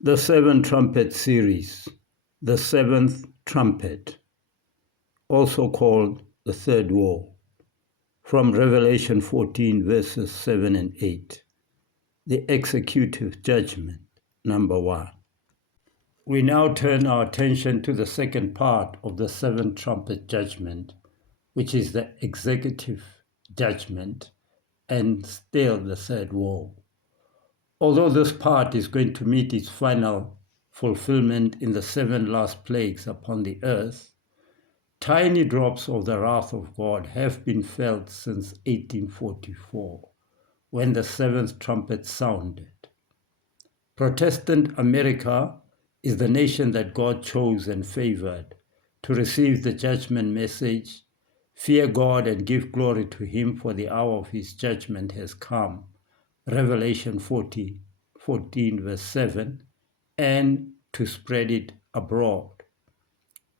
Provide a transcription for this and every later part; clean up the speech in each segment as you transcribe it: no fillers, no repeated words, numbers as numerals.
The Seven Trumpet Series, the Seventh Trumpet, also called the Third Woe, from Revelation 14 verses 7 and 8, the executive judgment, number 1. We now turn our attention to the second part of the seven trumpet judgment, which is the executive judgment and still the third woe. Although this part is going to meet its final fulfillment in the seven last plagues upon the earth, tiny drops of the wrath of God have been felt since 1844, when the seventh trumpet sounded. Protestant America is the nation that God chose and favored to receive the judgment message, "Fear God and give glory to him, for the hour of his judgment has come," Revelation 14 verse 7, and to spread it abroad.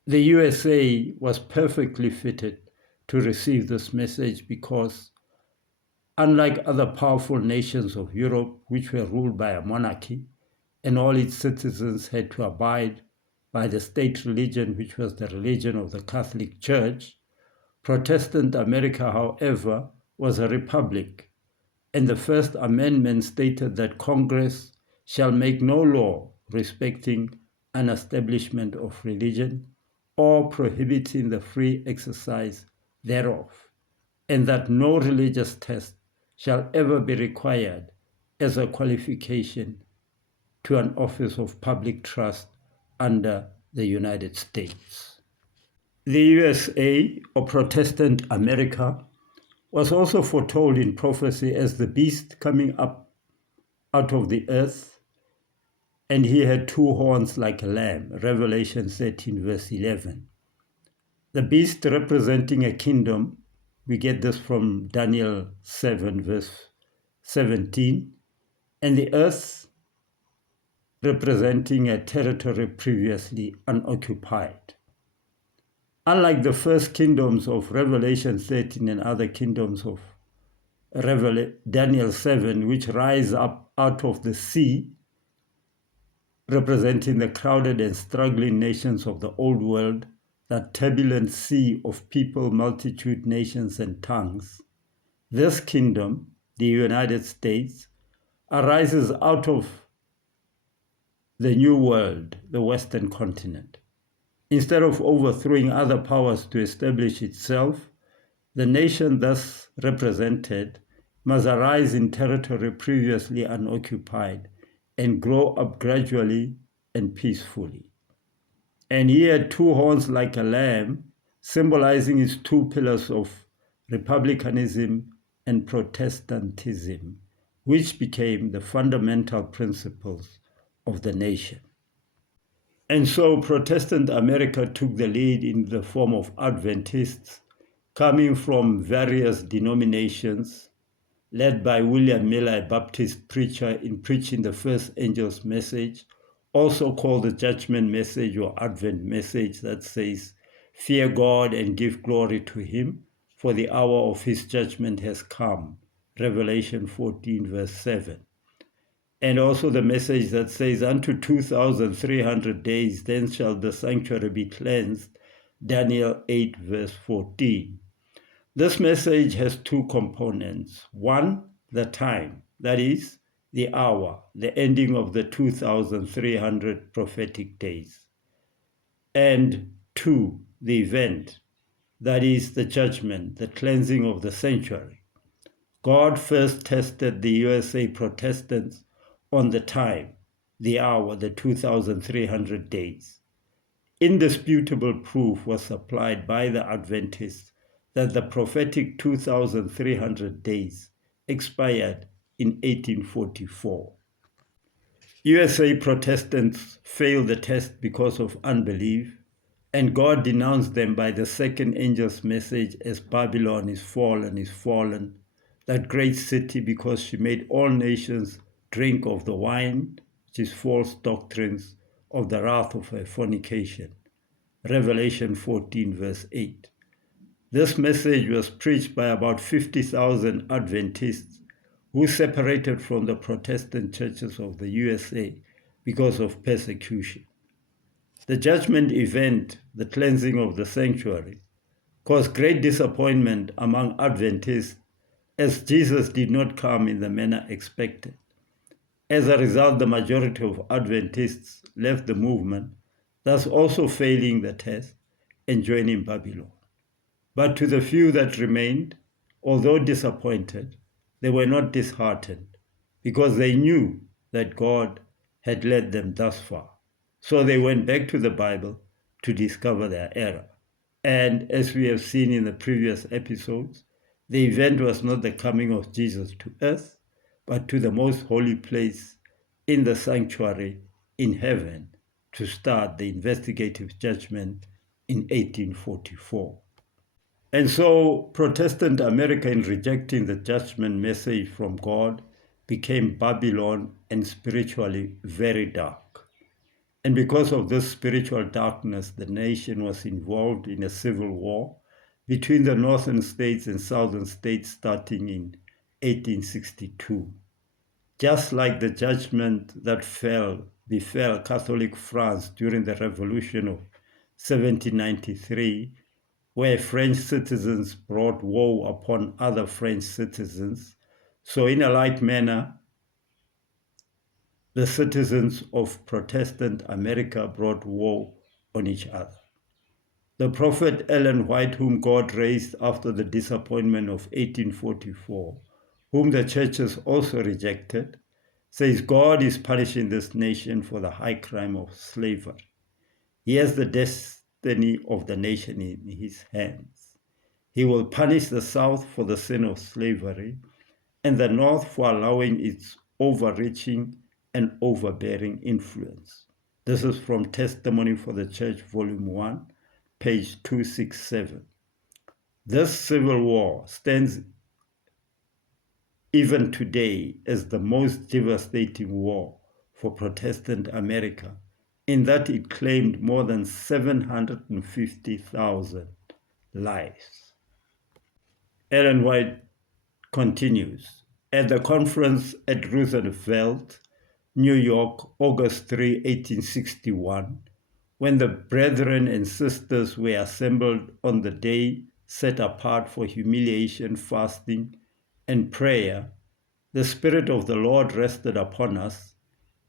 The USA was perfectly fitted to receive this message because, unlike other powerful nations of Europe, which were ruled by a monarchy, and all its citizens had to abide by the state religion, which was the religion of the Catholic Church, Protestant America, however, was a republic, and the First Amendment stated that Congress shall make no law respecting an establishment of religion or prohibiting the free exercise thereof, and that no religious test shall ever be required as a qualification to an office of public trust under the United States. The USA, or Protestant America, was also foretold in prophecy as the beast coming up out of the earth, and he had two horns like a lamb, Revelation 13 verse 11. The beast representing a kingdom, we get this from Daniel 7 verse 17, and the earth representing a territory previously unoccupied. Unlike the first kingdoms of Revelation 13 and other kingdoms of Daniel 7, which rise up out of the sea, representing the crowded and struggling nations of the old world, that turbulent sea of people, multitude, nations, and tongues, this kingdom, the United States, arises out of the New World, the Western continent. Instead of overthrowing other powers to establish itself, the nation thus represented must arise in territory previously unoccupied and grow up gradually and peacefully. And he had two horns like a lamb, symbolizing its two pillars of republicanism and Protestantism, which became the fundamental principles of the nation. And so Protestant America took the lead in the form of Adventists coming from various denominations, led by William Miller, a Baptist preacher, in preaching the first angel's message, also called the judgment message or Advent message, that says, "Fear God and give glory to him, for the hour of his judgment has come," Revelation 14 verse 7. And also the message that says, "Unto 2,300 days, then shall the sanctuary be cleansed," Daniel 8 verse 14. This message has two components. One, the time, that is, the hour, the ending of the 2,300 prophetic days. And two, the event, that is, the judgment, the cleansing of the sanctuary. God first tested the USA Protestants on the time, the hour, the 2,300 days. Indisputable proof was supplied by the Adventists that the prophetic 2,300 days expired in 1844. USA Protestants failed the test because of unbelief, and God denounced them by the second angel's message as "Babylon is fallen, that great city, because she made all nations drink of the wine," which is false doctrines, "of the wrath of her fornication." Revelation 14 verse 8. This message was preached by about 50,000 Adventists who separated from the Protestant churches of the USA because of persecution. The judgment event, the cleansing of the sanctuary, caused great disappointment among Adventists as Jesus did not come in the manner expected. As a result, the majority of Adventists left the movement, thus also failing the test and joining Babylon. But to the few that remained, although disappointed, they were not disheartened, because they knew that God had led them thus far. So they went back to the Bible to discover their error. And as we have seen in the previous episodes, the event was not the coming of Jesus to earth, but to the most holy place in the sanctuary in heaven to start the investigative judgment in 1844. And so Protestant America, in rejecting the judgment message from God, became Babylon and spiritually very dark. And because of this spiritual darkness, the nation was involved in a civil war between the northern states and southern states starting in 1862. Just like the judgment that befell Catholic France during the Revolution of 1793, where French citizens brought woe upon other French citizens, so in a like manner, the citizens of Protestant America brought woe on each other. The prophet Ellen White, whom God raised after the disappointment of 1844, whom the churches also rejected, says God is punishing this nation for the high crime of slavery. He has the destiny of the nation in his hands. He will punish the South for the sin of slavery and the North for allowing its overreaching and overbearing influence. This is from Testimony for the Church, Volume 1, page 267. This civil war stands even today as the most devastating war for Protestant America, in that it claimed more than 750,000 lives. Ellen White continues, at the conference at Roosevelt, New York, August 3, 1861, when the brethren and sisters were assembled on the day set apart for humiliation, fasting, and prayer, the Spirit of the Lord rested upon us,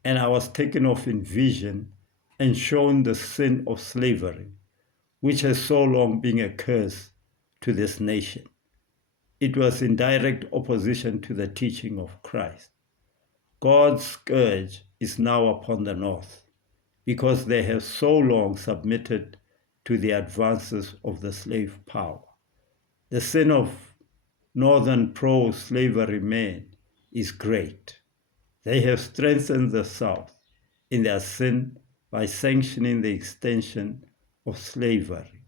and I was taken off in vision and shown the sin of slavery, which has so long been a curse to this nation. It was in direct opposition to the teaching of Christ. God's scourge is now upon the North, because they have so long submitted to the advances of the slave power. The sin of Northern pro-slavery men is great. They have strengthened the South in their sin by sanctioning the extension of slavery.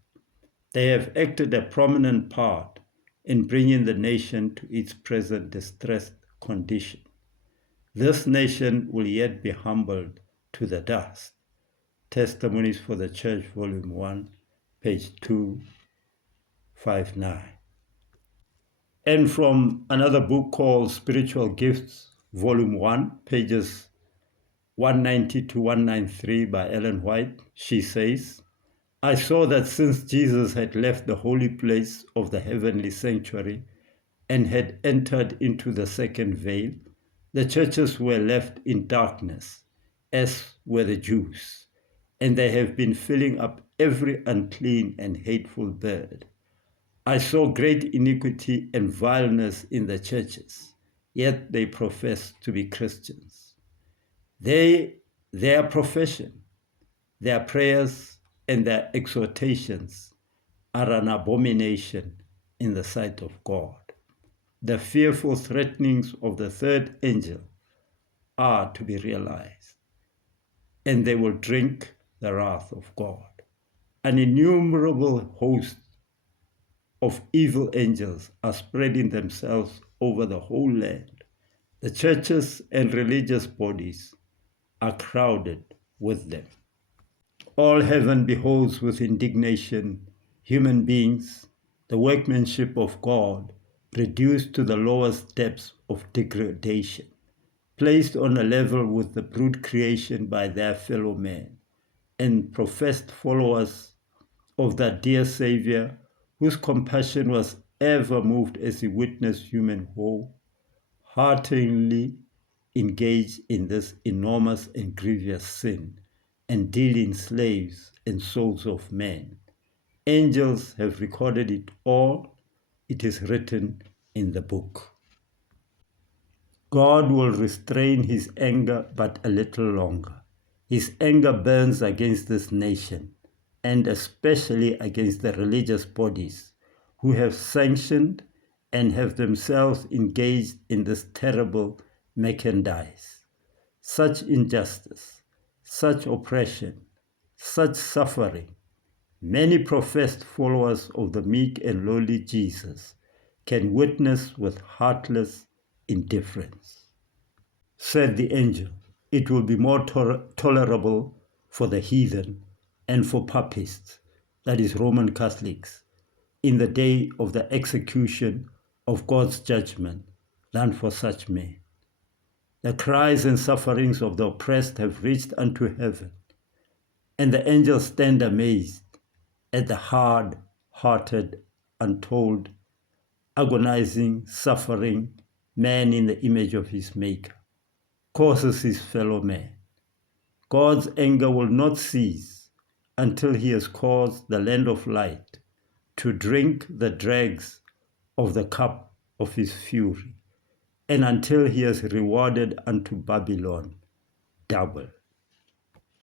They have acted a prominent part in bringing the nation to its present distressed condition. This nation will yet be humbled to the dust. Testimonies for the Church, Volume 1, page 259. And from another book called Spiritual Gifts, Volume 1, pages 190 to 193 by Ellen White, she says, I saw that since Jesus had left the holy place of the heavenly sanctuary and had entered into the second veil, the churches were left in darkness, as were the Jews, and they have been filling up every unclean and hateful bird. I saw great iniquity and vileness in the churches, yet they profess to be Christians. Their profession, their prayers, and their exhortations are an abomination in the sight of God. The fearful threatenings of the third angel are to be realized, and they will drink the wrath of God. An innumerable host of evil angels are spreading themselves over the whole land. The churches and religious bodies are crowded with them. All heaven beholds with indignation human beings, the workmanship of God, reduced to the lowest depths of degradation, placed on a level with the brute creation by their fellow men, and professed followers of that dear Savior, whose compassion was ever moved as he witnessed human woe, heartily engaged in this enormous and grievous sin and dealing slaves and souls of men. Angels have recorded it all. It is written in the book. God will restrain his anger but a little longer. His anger burns against this nation, and especially against the religious bodies who have sanctioned and have themselves engaged in this terrible merchandise. Such injustice, such oppression, such suffering, many professed followers of the meek and lowly Jesus can witness with heartless indifference. Said the angel, it will be more tolerable for the heathen and for papists, that is Roman Catholics, in the day of the execution of God's judgment than for such men. The cries and sufferings of the oppressed have reached unto heaven, and the angels stand amazed at the hard-hearted, untold, agonizing, suffering man in the image of his Maker causes his fellow man. God's anger will not cease until he has caused the land of light to drink the dregs of the cup of his fury, and until he has rewarded unto Babylon double.